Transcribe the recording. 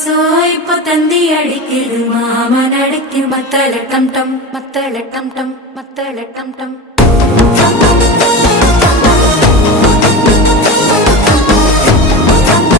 So இப்போ தந்தி அடிக்குது மாமன் அடிக்கு மத்தள டம் டம் மத்தள டம் டம் மத்தள டம் டம்.